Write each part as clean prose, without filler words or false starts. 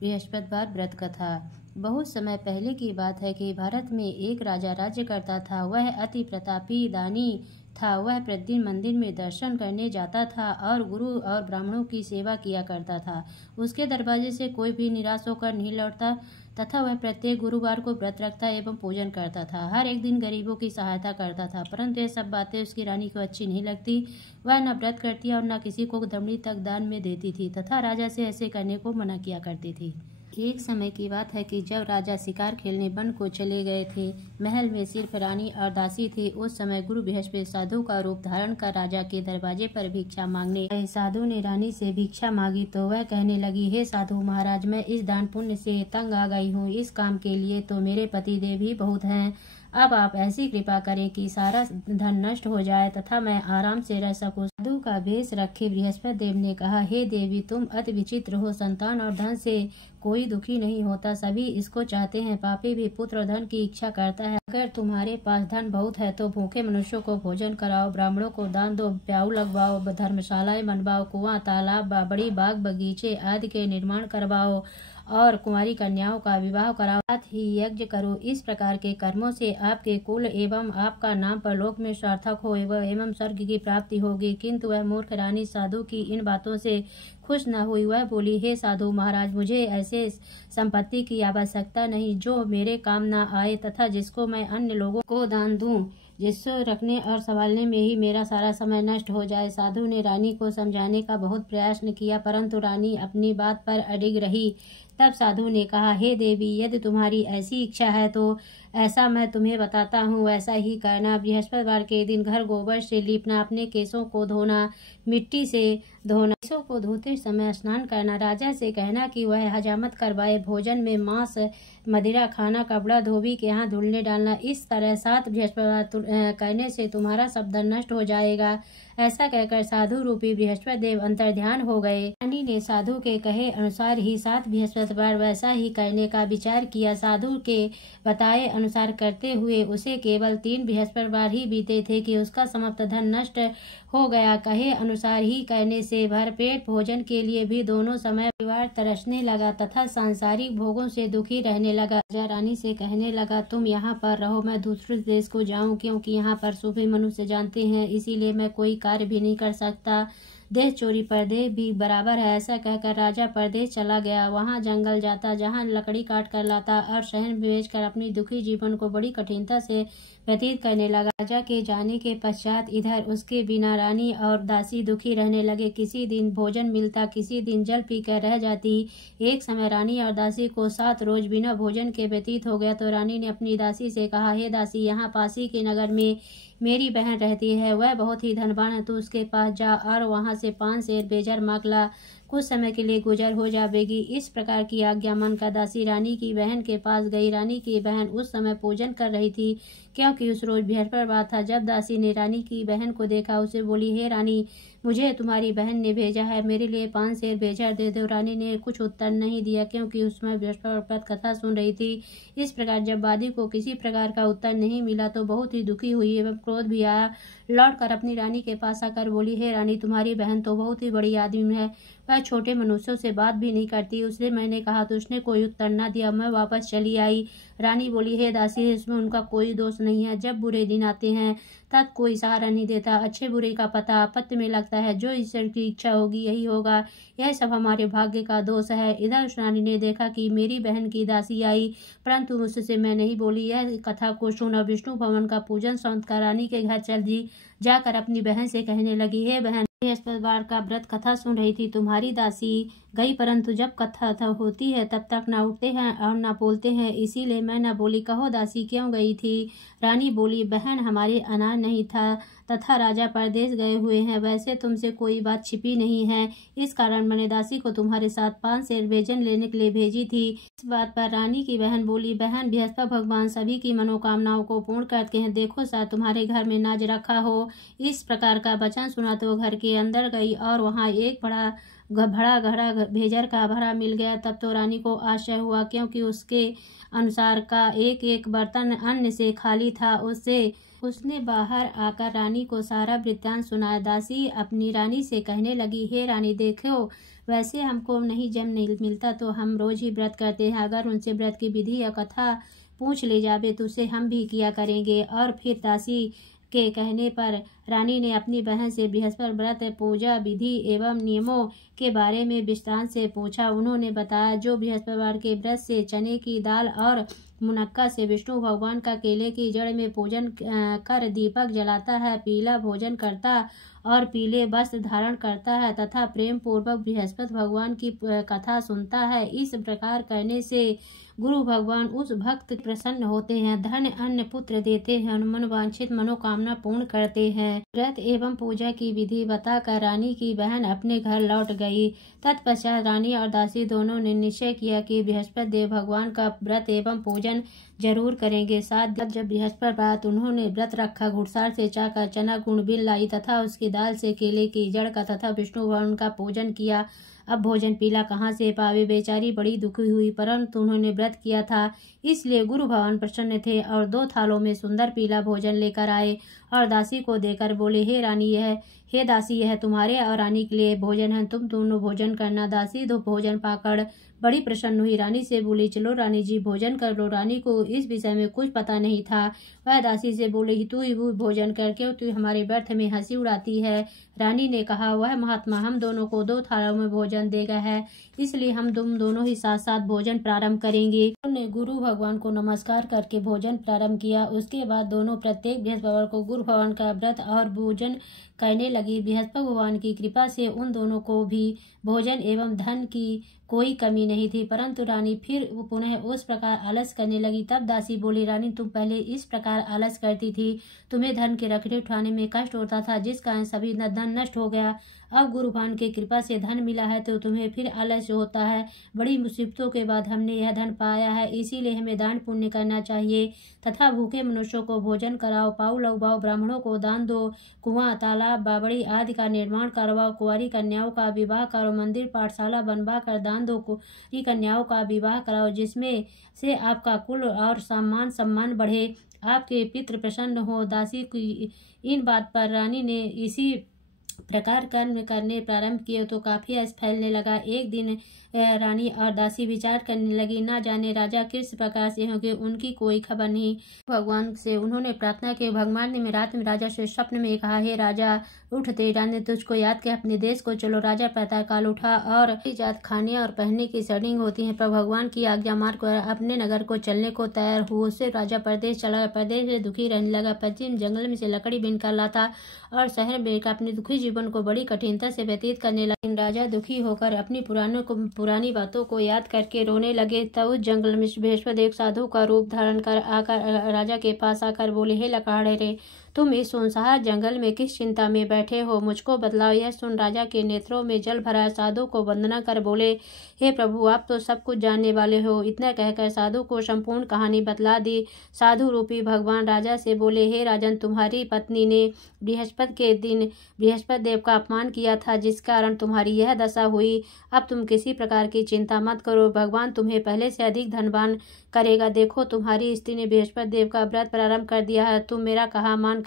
बृहस्पतिवार व्रत कथा। बहुत समय पहले की बात है कि भारत में एक राजा राज्य करता था। वह अति प्रतापी दानी था। वह प्रतिदिन मंदिर में दर्शन करने जाता था और गुरु और ब्राह्मणों की सेवा किया करता था। उसके दरवाजे से कोई भी निराश होकर नहीं लौटता तथा वह प्रत्येक गुरुवार को व्रत रखता एवं पूजन करता था। हर एक दिन गरीबों की सहायता करता था, परंतु ये सब बातें उसकी रानी को अच्छी नहीं लगती। वह न व्रत करती और न किसी को दमड़ी तक दान में देती थी तथा राजा से ऐसे करने को मना किया करती थी। एक समय की बात है कि जब राजा शिकार खेलने वन को चले गए थे, महल में सिर्फ रानी और दासी थी। उस समय गुरु बृहस्पति साधु का रूप धारण कर राजा के दरवाजे पर भिक्षा मांगने गए। साधु ने रानी से भिक्षा मांगी तो वह कहने लगी, हे साधु महाराज, मैं इस दान पुण्य से तंग आ गई हूँ। इस काम के लिए तो मेरे पति देव ही बहुत हैं। अब आप ऐसी कृपा करें कि सारा धन नष्ट हो जाए तथा मैं आराम से रह सकूं। साधु का भेष रखे बृहस्पति देव ने कहा, हे देवी, तुम अति विचित्र हो। संतान और धन से कोई दुखी नहीं होता, सभी इसको चाहते हैं। पापी भी पुत्र और धन की इच्छा करता है। अगर तुम्हारे पास धन बहुत है तो भूखे मनुष्यों को भोजन कराओ, ब्राह्मणों को दान दो, प्याऊ लगवाओ, धर्मशालाएं बनवाओ, कुआं, तालाब, बड़ी बाग बगीचे आदि के निर्माण करवाओ और कुंवारी कन्याओं का विवाह कराओ, साथ ही यज्ञ करो। इस प्रकार के कर्मों से आपके कुल एवं आपका नाम परलोक में सार्थक हो एवं स्वर्ग की प्राप्ति होगी। किंतु वह मूर्ख रानी साधु की इन बातों से खुश न हुई। वह बोली, हे साधु महाराज, मुझे ऐसे संपत्ति की आवश्यकता नहीं जो मेरे काम न आए तथा जिसको मैं अन्य लोगों को दान दूं, जिसको रखने और संभालने में ही मेरा सारा समय नष्ट हो जाए। साधु ने रानी को समझाने का बहुत प्रयास किया, परंतु रानी अपनी बात पर अडिग रही। तब साधु ने कहा, हे देवी, यदि तुम्हारी ऐसी इच्छा है तो ऐसा मैं तुम्हें बताता हूँ, वैसा ही करना। बृहस्पतिवार के दिन घर गोबर से लीपना, अपने केसों को धोना, मिट्टी से धोना, केसों को धोते समय स्नान करना, राजा से कहना कि वह हजामत करवाए, भोजन में मांस मदिरा खाना, कपड़ा धोबी के यहाँ धुलने डालना। इस तरह 7 बृहस्पतिवार करने से तुम्हारा सब धन नष्ट हो जाएगा। ऐसा कहकर साधु रूपी बृहस्पति देव अंतर्ध्यान हो गए। रानी ने साधु के कहे अनुसार ही 7 बृहस्पतिवार वैसा ही करने का विचार किया। साधु के बताए अनुसार करते हुए उसे केवल 3 बृहस्पतिवार ही बीते थे कि उसका समस्त धन नष्ट हो गया। कहे अनुसार ही करने से भरपेट भोजन के लिए भी दोनों समय परिवार तरसने लगा तथा सांसारिक भोगों से दुखी रहने लगा। राजा रानी से कहने लगा, तुम यहाँ पर रहो, मैं दूसरे देश को जाऊं, क्योंकि यहाँ पर सूफी मनुष्य जानते हैं, इसीलिए मैं कोई कार्य भी नहीं कर सकता। देश चोरी परदेश भी बराबर है। ऐसा कहकर राजा परदेश चला गया। वहाँ जंगल जाता, जहाँ लकड़ी काट कर लाता और शहर में बेचकर अपनी दुखी जीवन को बड़ी कठिनता से व्यतीत करने लगा। राजा के जाने के पश्चात इधर उसके बिना रानी और दासी दुखी रहने लगे। किसी दिन भोजन मिलता, किसी दिन जल पीकर रह जाती। एक समय रानी और दासी को 7 रोज बिना भोजन के व्यतीत हो गया तो रानी ने अपनी दासी से कहा, हे दासी, यहाँ पासी के नगर में मेरी बहन रहती है, वह बहुत ही धनवान है, तू उसके पास जा और वहां से 5 सेर बेजर मांग ला, कुछ समय के लिए गुजर हो जाएगी। इस प्रकार की आज्ञा मानकर दासी रानी की बहन के पास गई। रानी की बहन उस समय पूजन कर रही थी, क्योंकि उस रोज बृहस्पतिवार था। जब दासी ने रानी की बहन को देखा, उसे बोली, हे रानी, मुझे तुम्हारी बहन ने भेजा है, मेरे लिए 5 सेर बेजर दे दो। रानी ने कुछ उत्तर नहीं दिया, क्योंकि उसमें बृहस्पतिवार कथा सुन रही थी। इस प्रकार जब वादी को किसी प्रकार का उत्तर नहीं मिला तो बहुत ही दुखी हुई एवं क्रोध भी आया। लौटकर अपनी रानी के पास आकर बोली, हे रानी, तुम्हारी बहन तो बहुत ही बड़ी आदमी है, वह छोटे मनुष्यों से बात भी नहीं करती। उससे मैंने कहा तो उसने कोई उत्तर न दिया, मैं वापस चली आई। रानी बोली, हे दासी, इसमें उनका कोई दोष नहीं है। जब बुरे दिन आते हैं तब कोई सहारा नहीं देता। अच्छे बुरे का पता आपत्ति में लगता है। जो ईश्वर की इच्छा होगी यही होगा। यह सब हमारे भाग्य का दोष है। इधर उस रानी ने देखा कि मेरी बहन की दासी आई, परंतु मुझसे मैं नहीं बोली। यह कथा को सुन और विष्णु भवन का पूजन सौंध कर रानी के घर चल दी। जाकर अपनी बहन से कहने लगी, हे बहन, बृहस्पतिवार का व्रत कथा सुन रही थी, तुम्हारी दासी गई, परंतु जब कथा होती है तब तक न उठते हैं और न बोलते हैं, इसीलिए मैं न बोली। कहो दासी, क्यों गई थी? रानी बोली, बहन, हमारे अनाज नहीं था तथा राजा परदेश गए हुए हैं। वैसे तुमसे कोई बात छिपी नहीं है, इस कारण मैंने दासी को तुम्हारे साथ 5 सेर बेजन लेने के लिए भेजी थी। इस बात पर रानी की बहन बोली, बहन, बृहस्पति भगवान सभी की मनोकामनाओं को पूर्ण करते हैं, देखो शायद तुम्हारे घर में नाज रखा हो। इस प्रकार का वचन सुना तो घर के अंदर गई और वहाँ एक बड़ा भरा घड़ा भेजर का भरा मिल गया। तब तो रानी को आश्चर्य हुआ, क्योंकि उसके अनुसार का एक एक बर्तन अन्न से खाली था। उसने बाहर आकर रानी को सारा वृत्तांत सुनाया। दासी अपनी रानी से कहने लगी, हे रानी, देखो, वैसे हमको नहीं जम नहीं मिलता तो हम रोज ही व्रत करते हैं। अगर उनसे व्रत की विधि या कथा पूछ ले जावे तो उसे हम भी किया करेंगे। और फिर दासी के कहने पर रानी ने अपनी बहन से बृहस्पति व्रत पूजा विधि एवं नियमों के बारे में विस्तार से पूछा। उन्होंने बताया, जो बृहस्पतिवार के व्रत से चने की दाल और मुनक्का से विष्णु भगवान का केले की जड़ में पूजन कर दीपक जलाता है, पीला भोजन करता और पीले वस्त्र धारण करता है तथा प्रेम पूर्वक बृहस्पति भगवान की कथा सुनता है, इस प्रकार करने से गुरु भगवान उस भक्त प्रसन्न होते हैं, धन अन्न पुत्र देते हैं, मनोवांछित मनोकामना पूर्ण करते हैं। व्रत एवं पूजा की विधि बताकर रानी की बहन अपने घर लौट गई। तत्पश्चात रानी और दासी दोनों ने निश्चय किया कि बृहस्पति देव भगवान का व्रत एवं पूजन जरूर करेंगे। साथ जब बृहस्पतिवार उन्होंने व्रत रखा, घुड़सार से चाकर चना गुण बिल लाई तथा उसकी दाल से केले की जड़ का तथा विष्णु भगवान का पूजन किया। अब भोजन पीला कहाँ से पावे, बेचारी बड़ी दुखी हुई, परंतु उन्होंने व्रत किया था इसलिए गुरु भगवान प्रसन्न थे और 2 थालों में सुंदर पीला भोजन लेकर आए और दासी को देकर बोले, हे दासी, यह तुम्हारे और रानी के लिए भोजन है, तुम दोनों भोजन करना। दासी दो भोजन पाकर बड़ी प्रसन्न हुई, रानी से बोली, चलो रानी जी भोजन कर लो। रानी को इस विषय में कुछ पता नहीं था। वह दासी से बोली, तू ही भोजन करके तू हमारे व्यर्थ में हंसी उड़ाती है। रानी ने कहा, वह महात्मा हम दोनों को 2 थालों में भोजन देगा है, इसलिए हम तुम दोनों ही साथ साथ भोजन प्रारंभ करेंगे। उन्होंने गुरु भगवान को नमस्कार करके भोजन प्रारंभ किया। उसके बाद दोनों प्रत्येक बृहस्पतिवार को गुरु भगवान का व्रत और भोजन करने लगी। बृहस्पति भगवान की कृपा से उन दोनों को भी भोजन एवं धन की कोई कमी नहीं थी, परंतु रानी फिर पुनः उस प्रकार आलस करने लगी। तब दासी बोली, रानी, तुम पहले इस प्रकार आलस करती थी, तुम्हें धन के रखड़े उठाने में कष्ट होता था, जिस कारण सभी धन नष्ट हो गया। अब गुरु भगवान की कृपा से धन मिला है तो तुम्हें फिर आलस्य होता है। बड़ी मुसीबतों के बाद हमने यह धन पाया है, इसीलिए हमें दान पुण्य करना चाहिए तथा भूखे मनुष्यों को भोजन कराओ, पाऊ लगवाओ, ब्राह्मणों को दान दो, कुआं तालाब बावड़ी आदि का निर्माण करवाओ, कुंवारी कन्याओं का विवाह करो, मंदिर पाठशाला बनवा कर दान दो, कुंवारी कन्याओं का विवाह कराओ, जिसमें से आपका कुल और सम्मान बढ़े, आपके पितृ प्रसन्न हो। दासी की इन बात पर रानी ने इसी प्रकार कर्म करने प्रारंभ किए तो काफी यश फैलने लगा। एक दिन रानी और दासी विचार करने लगी, ना जाने राजा किस प्रकार से होंगे, उनकी कोई खबर नहीं। भगवान से उन्होंने प्रार्थना की। भगवान ने रात में राजा से स्वप्न में कहा, हे राजा, उठ तेरा ने तुझको याद के अपने देश को चलो। राजा प्रातः काल उठा और जात खाने और पहनने की शर्टिंग होती है, पर भगवान की आज्ञा मार कर अपने नगर को चलने को तैयार हुआ। उससे राजा प्रदेश चला, प्रदेश में दुखी रहने लगा। पश्चिम जंगल में से लकड़ी बीनकर लाता और शहर में अपने दुखी जीवन को बड़ी कठिनता से व्यतीत करने लगा। राजा दुखी होकर अपनी पुरानी बातों को याद करके रोने लगे। तब उस जंगल में बृहस्पति एक साधु का रूप धारण कर आकर राजा के पास आकर बोले, हे लकाड़े रे, तुम इस सुनसान जंगल में किस चिंता में बैठे हो, मुझको बतलाओ। यह सुन राजा के नेत्रों में जल भरा। साधु को वंदना कर बोले, हे प्रभु, आप तो सब कुछ जानने वाले हो। इतना कहकर साधु को संपूर्ण कहानी बतला दी। साधु रूपी भगवान राजा से बोले, हे राजन, तुम्हारी पत्नी ने बृहस्पति के दिन बृहस्पति देव का अपमान किया था, जिस कारण तुम्हारी यह दशा हुई। अब तुम किसी प्रकार की चिंता मत करो, भगवान तुम्हें पहले से अधिक धनवान करेगा। देखो, तुम्हारी स्त्री ने बृहस्पति देव का व्रत प्रारंभ कर दिया है। तुम मेरा कहा मानकर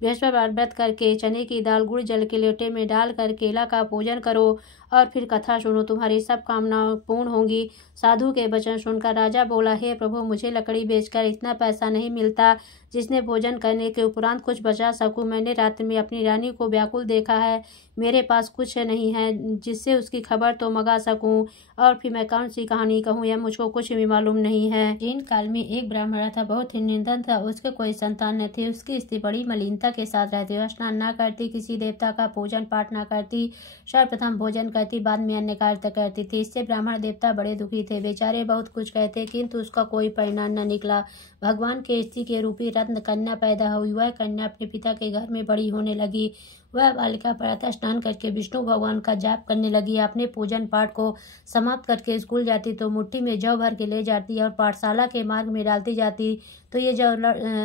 बृहस्पतिवार व्रत करके चने की दाल गुड़ जल के लोटे में डालकर केला का पूजन करो और फिर कथा सुनो, तुम्हारी सब कामनाएं पूर्ण होंगी। साधु के वचन सुनकर राजा बोला, हे प्रभु, मुझे लकड़ी बेचकर इतना पैसा नहीं मिलता जिसने भोजन करने के उपरांत कुछ बचा सकूं। मैंने रात में अपनी रानी को व्याकुल देखा है, मेरे पास कुछ नहीं है जिससे उसकी खबर तो मंगा सकूं, और फिर मैं कौन सी कहानी कहूँ, यह मुझको कुछ भी मालूम नहीं है। जीन काल में एक ब्राह्मण था, बहुत ही निर्धन था, उसके कोई संतान न थी। उसकी स्त्री बड़ी मलिनता के साथ रहती, वह स्नान न करती, किसी देवता का पूजन पाठ न करती, सर्वप्रथम भोजन करती, बाद में अन्य कार्य करती थी। इससे ब्राह्मण देवता बड़े दुखी थे, बेचारे बहुत कुछ कहते किंतु उसका कोई परिणाम न निकला। भगवान के स्त्री के रूपी रत्न कन्या पैदा हुई। वह कन्या अपने पिता के घर में बड़ी होने लगी। वह बालिका प्रातः स्नान करके विष्णु भगवान का जाप करने लगी। अपने पूजन पाठ को समाप्त करके स्कूल जाती तो मुट्ठी में जौ भर के ले जाती और पाठशाला के मार्ग में डालती जाती तो ये जौ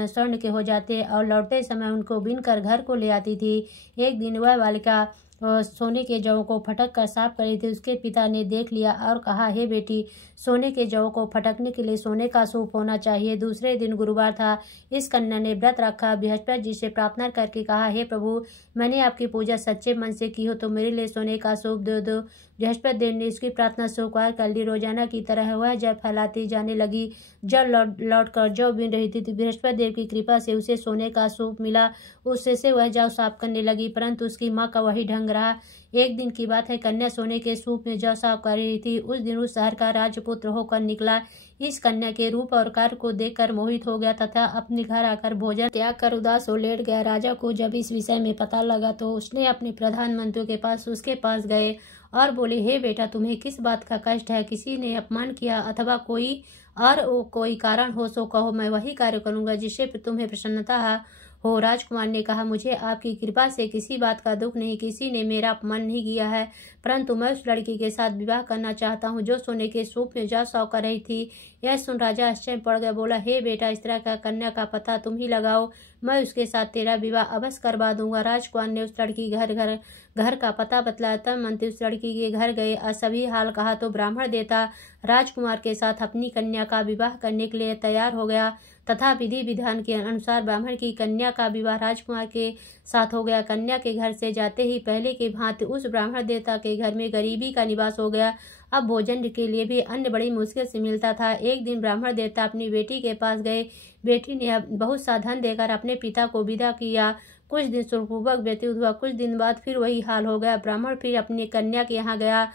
स्वर्ण के हो जाते और लौटते समय उनको बीन कर घर को ले आती थी। एक दिन वह बालिका सोने के जौ को फटक कर साफ कर रही थी। उसके पिता ने देख लिया और कहा, हे बेटी, सोने के जौ को फटकने के लिए सोने का सूप होना चाहिए। दूसरे दिन गुरुवार था। इस कन्या ने व्रत रखा। बृहस्पति जी से प्रार्थना करके कहा, हे प्रभु, मैंने आपकी पूजा सच्चे मन से की हो तो मेरे लिए सोने का सूप दे दो। बृहस्पति देव ने इसकी प्रार्थना स्वीकार कर ली। रोजाना की तरह वह जल फैलाती जाने लगी। जल लौट कर जौ बीन रही थी। बृहस्पति देव की कृपा से उसे सोने का सूप मिला। उससे से वह जौ साफ करने लगी, परंतु उसकी माँ का वही ढंग रहा। एक दिन की बात है, कन्या सोने के सूप में जौ साफ कर रही थी। उस दिन उस शहर का राजपुत्र होकर निकला। इस कन्या के रूप और कार्य को देखकर मोहित हो गया तथा अपने घर आकर भोजन त्याग कर उदास हो लेट गया। राजा को जब इस विषय में पता लगा तो उसने अपने प्रधानमंत्री के पास उसके पास गए और बोले, हे बेटा, तुम्हें किस बात का कष्ट है? किसी ने अपमान किया अथवा कोई कारण हो सो कहो, मैं वही कार्य करूंगा जिससे तुम्हें प्रसन्नता हो। राजकुमार ने कहा, मुझे आपकी कृपा से किसी बात का दुख नहीं, किसी ने मेरा अपमान नहीं किया है, परंतु मैं उस लड़की के साथ विवाह करना चाहता हूँ जो सोने के सूप में जौ साफ कर रही थी। यह सुन राजा आश्चर्य पड़ गया। बोला, हे बेटा, इस तरह का कन्या का पता तुम ही लगाओ, मैं उसके साथ तेरा विवाह अवश्य करवा दूंगा। राजकुमार ने उस लड़की घर का पता बतलाया। तब मंत्री उस लड़की के घर गए और सभी हाल कहा तो ब्राह्मण देवता राजकुमार के साथ अपनी कन्या का विवाह करने के लिए तैयार हो गया तथा विधि विधान के अनुसार ब्राह्मण की कन्या का विवाह राजकुमार के साथ हो गया। कन्या के घर से जाते ही पहले की भांति उस ब्राह्मण देवता के घर में गरीबी का निवास हो गया। अब भोजन के लिए भी अन्न बड़ी मुश्किल से मिलता था। एक दिन ब्राह्मण देवता अपनी बेटी के पास गए। बेटी ने बहुत सा धन देकर अपने पिता को विदा किया। कुछ दिन सुखपूर्वक व्यतीत हुआ। कुछ दिन बाद फिर वही हाल हो गया। ब्राह्मण फिर अपनी कन्या के यहाँ गया।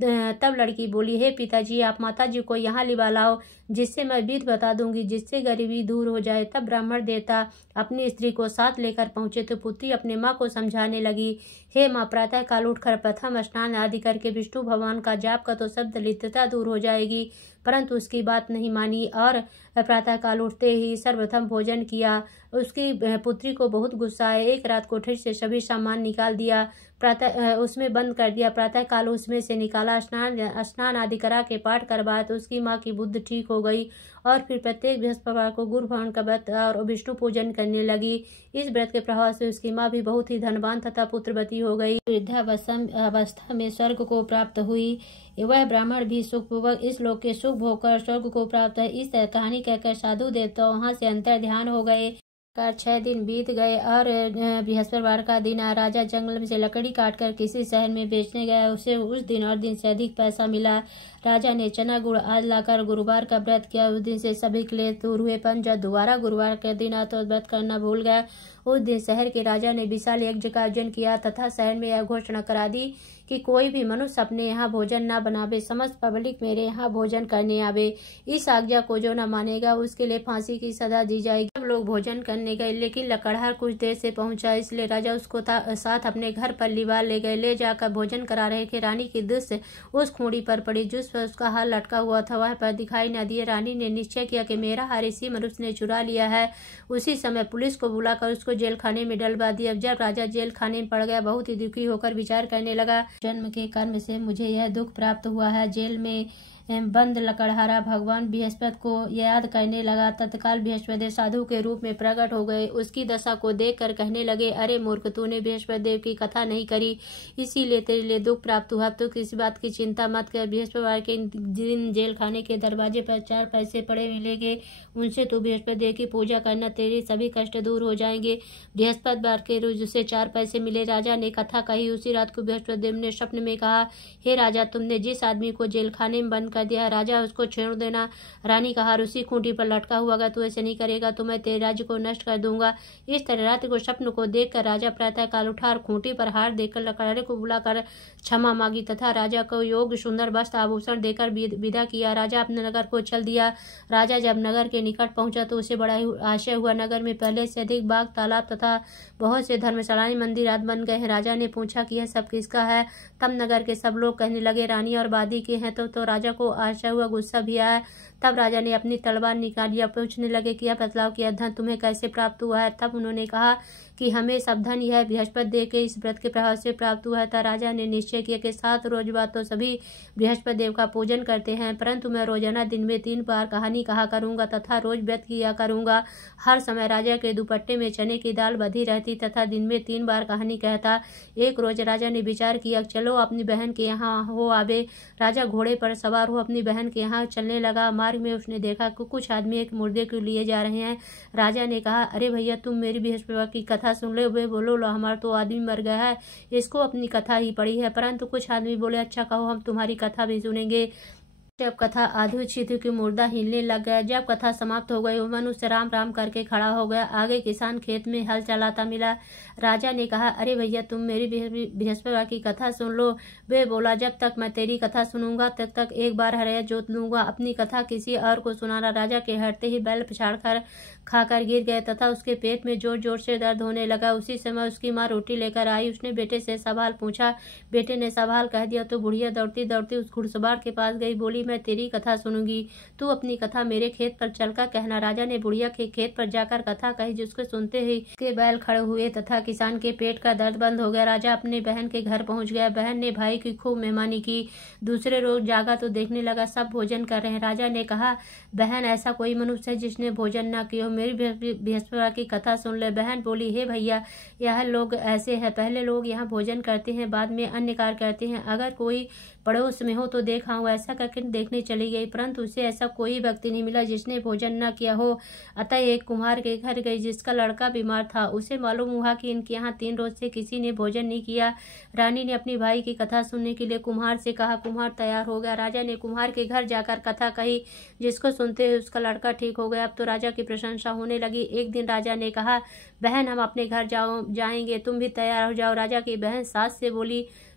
तब लड़की बोली, हे पिताजी, आप माताजी को यहाँ लिवा लाओ, जिससे मैं विधि बता दूंगी, जिससे गरीबी दूर हो जाए। तब ब्राह्मण देवता अपनी स्त्री को साथ लेकर पहुंचे तो पुत्री अपने माँ को समझाने लगी, हे माँ, प्रातः काल उठकर प्रथम स्नान आदि करके विष्णु भगवान का जाप का तो सब दरिद्रता दूर हो जाएगी। परंतु उसकी बात नहीं मानी और प्रातः काल उठते ही सर्वप्रथम भोजन किया। उसकी पुत्री को बहुत गुस्सा आया। एक रात कोठरी से सभी सामान निकाल दिया, प्रातः उसमें बंद कर दिया। प्रातः काल उसमें से निकाला, स्नान आदि करा के पाठ करवाया तो उसकी माँ की बुद्धि ठीक हो गई और फिर प्रत्येक बृहस्पतिवार को गुरु भवन का व्रत और विष्णु पूजन करने लगी। इस व्रत के प्रभाव से उसकी माँ भी बहुत ही धनवान तथा पुत्रवती हो गई। वृद्धावस्था में स्वर्ग को प्राप्त हुई। वह ब्राह्मण भी सुखपूर्वक इस लोक के सुख भोग कर स्वर्ग को प्राप्त है। इस कहानी कहकर साधु देवता वहां से अंतर ध्यान हो गए। 6 दिन बीत गए और बृहस्पतिवार का दिन आया। राजा जंगल से लकड़ी काटकर किसी शहर में बेचने गया। उसे उस दिन और दिन से अधिक पैसा मिला। राजा ने चना गुड़ आज लाकर गुरुवार का व्रत किया। उस दिन से सभी क्लेश दूर हुए। पर जब दोबारा गुरुवार का दिन आया तो व्रत करना भूल गया। उस दिन शहर के राजा ने विशाल यज्ञ का आयोजन किया तथा शहर में यह घोषणा करा दी कि कोई भी मनुष्य अपने यहाँ भोजन न बनावे, समस्त पब्लिक मेरे यहाँ भोजन करने आवे। इस आज्ञा को जो न मानेगा उसके लिए फांसी की सजा दी जाएगी। सब लोग भोजन करने गए, लेकिन लकड़हार कुछ देर से पहुंचा, इसलिए राजा उसको साथ अपने घर पर लिवा ले गए। ले जाकर भोजन करा रहे थे। रानी की दृष्टि उस खूंटी पर पड़ी जिस पर उसका हार लटका हुआ था। वह पर दिखाई न दिए। रानी ने निश्चय किया कि मेरा हार इसी मनुष्य ने चुरा लिया है। उसी समय पुलिस को बुलाकर उसको जेल खाने में डलवा दिया। जब राजा जेल खाने में पड़ गया, बहुत ही दुखी होकर विचार करने लगा, जन्म के कर्म से मुझे यह दुख प्राप्त हुआ है। जेल में बंद लकड़हारा भगवान बृहस्पति को याद करने लगा। तत्काल बृहस्पति साधु के रूप में प्रकट हो गए। उसकी दशा को देखकर कहने लगे, अरे मूर्ख, तूने बृहस्पति देव की कथा नहीं करी, इसीलिए तेरे लिए दुख प्राप्त हुआ। तो किसी बात की चिंता मत कर। बृहस्पतिवार के दिन जेल खाने के दरवाजे पर 4 पैसे पड़े मिलेंगे, उनसे तू बृहस्पति देव की पूजा करना, तेरे सभी कष्ट दूर हो जाएंगे। बृहस्पतिवार के रोज उसे 4 पैसे मिले। राजा ने कथा कही। उसी रात को बृहस्पति देव ने स्वप्न में कहा, हे राजा, तुमने जिस आदमी को जेल खाने में बंद कर दिया, राजा उसको छेड़ देना। रानी का हार उसी खूंटी पर लटका हुआ, अगर तू ऐसे नहीं करेगा तो मैं तेरे राज्य को नष्ट कर दूंगा। इस तरह रात्रि को स्वप्न को देखकर राजा प्रातः काल उठा और खूंटी पर हार देकर लकड़हारे को बुलाकर क्षमा मांगी तथा राजा को योग सुंदर वस्त्र आभूषण देकर विदा किया। राजा अपने नगर को चल दिया। राजा जब नगर के निकट पहुंचा तो उसे बड़ा आश्चर्य हुआ। नगर में पहले से अधिक बाग, तालाब तथा बहुत से धर्मशालाएं, मंदिर आदि बन गए हैं। राजा ने पूछा कि यह सब किसका है? तब नगर के सब लोग कहने लगे, रानी और वादी के हैं। तो राजा को को आशा हुआ, गुस्सा भी आया। तब राजा ने अपनी तलवार निकाली और पूछने लगे कि यह बतलाओ कि यह धन तुम्हें कैसे प्राप्त हुआ है। तब उन्होंने कहा कि हमें सब धन यह बृहस्पति देव के इस व्रत के प्रभाव से प्राप्त हुआ है। तब राजा ने निश्चय किया कि 7 रोज बाद तो सभी बृहस्पति देव का पूजन करते हैं, परंतु मैं रोजाना दिन में 3 बार कहानी कहा करूंगा तथा रोज व्रत किया करूंगा। हर समय राजा के दुपट्टे में चने की दाल बधी रहती तथा दिन में 3 बार कहानी कहता। एक रोज राजा ने विचार किया, चलो अपनी बहन के यहाँ हो आवे। राजा घोड़े पर सवार हो अपनी बहन के यहाँ चलने लगा। मार्ग में उसने देखा कि कुछ आदमी एक मुर्दे को लिए जा रहे हैं। राजा ने कहा, अरे भैया, तुम मेरी बृहस्पति की कथा सुन ले। वे बोलो, लो हमारा तो आदमी मर गया है, इसको अपनी कथा ही पढ़ी है। परंतु कुछ आदमी बोले, अच्छा कहो, हम तुम्हारी कथा भी सुनेंगे। जब कथा आधी छिद्र की मुर्दा हिलने लग गया। जब कथा समाप्त हो गई, मनुष्य राम राम करके खड़ा हो गया। आगे किसान खेत में हल चलाता मिला। राजा ने कहा, अरे भैया, तुम मेरी बृहस्पति की कथा सुन लो। वे बोला, जब तक मैं तेरी कथा सुनूंगा तब तक एक बार हरया जोत लूंगा, अपनी कथा किसी और को सुनाना। राजा के हटते ही बैल पछाड़ कर खाकर गिर गए तथा उसके पेट में जोर जोर से दर्द होने लगा। उसी समय उसकी माँ रोटी लेकर आई। उसने बेटे से सवाल पूछा। बेटे ने सवाल कह दिया तो बुढ़िया दौड़ती दौड़ती उस घुड़सवार के पास गई। बोली, मैं तेरी कथा सुनूंगी, तू अपनी कथा मेरे खेत पर चलकर कहना। राजा ने बुढ़िया के खेत पर जाकर कथा कही, जिसको सुनते ही के बैल खड़े हुए तथा किसान के पेट का दर्द बंद हो गया। राजा अपने बहन के घर पहुंच गया। बहन ने भाई की खूब मेहमानी की। दूसरे रोज जागा तो देखने लगा सब भोजन कर रहे हैं। राजा ने कहा, बहन, ऐसा कोई मनुष्य है जिसने भोजन न किया हो, मेरी बृहस्पति की कथा सुन ले। बहन बोली, हे भैया, यह लोग ऐसे हैं, पहले लोग यहाँ भोजन करते हैं, बाद में अन्य कार्य करते हैं। अगर कोई पड़ोस में हो तो देखा हूँ। ऐसा करके देखने चली गई, परंतु उसे ऐसा कोई व्यक्ति नहीं मिला जिसने भोजन न किया हो। अतः एक कुम्हार के घर गई जिसका लड़का बीमार था। उसे मालूम हुआ कि इनके यहाँ 3 रोज से किसी ने भोजन नहीं किया। रानी ने अपनी भाई की कथा सुनने के लिए कुम्हार से कहा। कुम्हार तैयार हो गया। राजा ने कुम्हार के घर जाकर कथा कही, जिसको सुनते हुए उसका लड़का ठीक हो गया। अब तो राजा की प्रशंसा होने लगी। एक दिन राजा ने कहा, बहन, हम अपने घर जाएंगे, तुम भी तैयार हो जाओ। राजा की बहन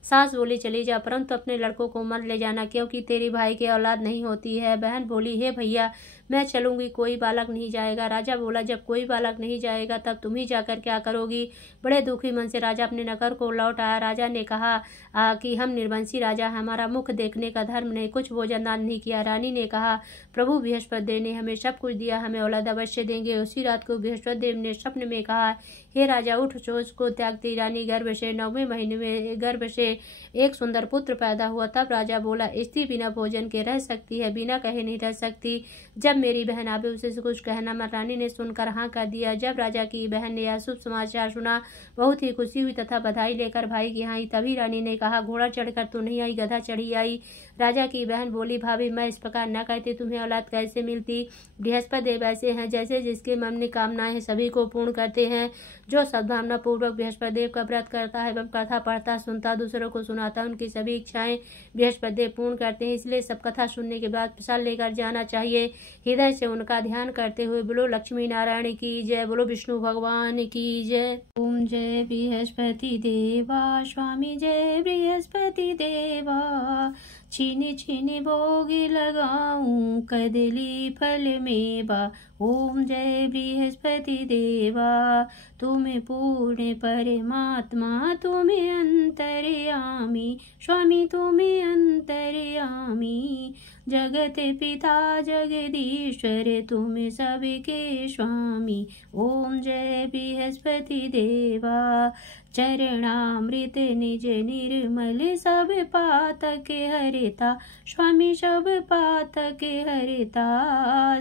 सास बोली, चली जा, परंतु अपने लड़कों को मत ले जाना, क्योंकि तेरी भाई की औलाद नहीं होती है। बहन बोली, हे भैया, मैं चलूंगी, कोई बालक नहीं जाएगा। राजा बोला, जब कोई बालक नहीं जाएगा तब तुम ही जाकर क्या करोगी। बड़े दुखी मन से राजा अपने नगर को लौट आया। राजा ने कहा कि हम निर्वंशी राजा, हमारा मुख देखने का धर्म नहीं, कुछ भोजन दान नहीं किया। रानी ने कहा, प्रभु बृहस्पति देव ने हमें सब कुछ दिया, हमें औलाद अवश्य देंगे। उसी रात को बृहस्पति देव ने स्वप्न में कहा, हे राजा, उठ, सोच को त्यागती रानी गर्भ से 9वें महीने में गर्भ से एक सुंदर पुत्र पैदा हुआ। तब राजा बोला, स्त्री बिना भोजन के रह सकती है, बिना कहे नहीं रह सकती। जब मेरी बहन आवे उसे कुछ कहना मत। रानी ने सुनकर हाँ कर दिया। जब राजा की बहन ने यह शुभ समाचार सुना, बहुत ही खुशी हुई तथा बधाई लेकर भाई के यहाँ आई। तभी रानी ने कहा, घोड़ा चढ़कर तो नहीं आई, गधा चढ़ी आई। राजा की बहन बोली, भाभी, मैं इस प्रकार न कहती, तुम्हें औलाद कैसे मिलती। बृहस्पति देव ऐसे हैं जैसे जिसके मन में कामनाएं सभी को पूर्ण करते हैं। जो सद्भावना पूर्वक बृहस्पति देव का व्रत करता है एवं कथा पढ़ता, सुनता, दूसरों को सुनाता, उनकी सभी इच्छाएं बृहस्पति देव पूर्ण करते हैं। इसलिए सब कथा सुनने के बाद प्रसाद लेकर जाना चाहिए। हृदय से उनका ध्यान करते हुए बोलो लक्ष्मी नारायण की जय, बोलो विष्णु भगवान की जय। ओम जय बृहस्पति देवा, स्वामी जय बृहस्पति देवा। छीनी छीनी भोग लगाऊं, कदली फल मेवा। ओम जय बृहस्पति देवा, तुम्हें पूर्ण परमात्मा, तुम्हें अंतर्यामी, स्वामी तुम्हें अंतर्यामी। जगत पिता जगदीश्वर, तुम सबके स्वामी। ओम जय बृहस्पति देवा। चरणामृत निज निर्मल, सब पातक हरिता, स्वामी सब पातक हरिता।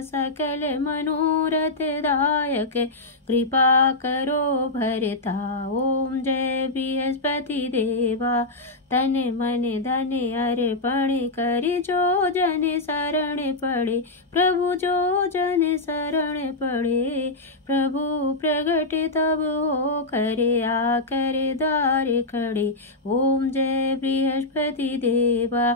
सकल मनोरथ दायक, कृपा करो भरता। ओम जय बृहस्पति देवा। तन मन धन अर्पण कर, जो जन शरण पड़े, प्रभु जो जन शरण पड़े। प्रभु प्रगट तब हो करे, आकर द्वार खड़े। ओम जय बृहस्पति देवा।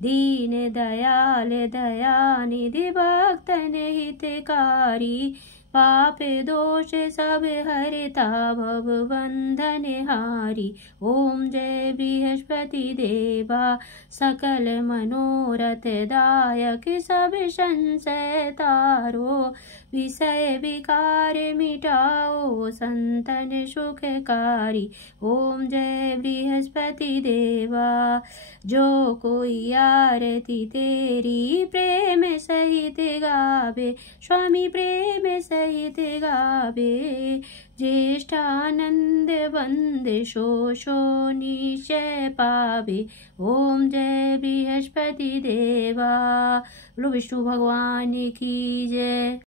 दीन दयाल दयानिधि, भक्तन हितकारी, पाप दोष सब हरता भव बंधन हारी। ओम जय बृहस्पति देवा सकल मनोरथ दायक सब संशय तारो। विषय विकार मिटाओ संतन सुखकारी। ओम जय बृहस्पति देवा जो कोई आरती तेरी प्रेम सहित गावे। स्वामी प्रेम सहित गावे। ज्येष्ठानंद बंद शोषो निश्चय पावे। ओम जय बृहस्पति देवा। बोलो विष्णु भगवान की जय।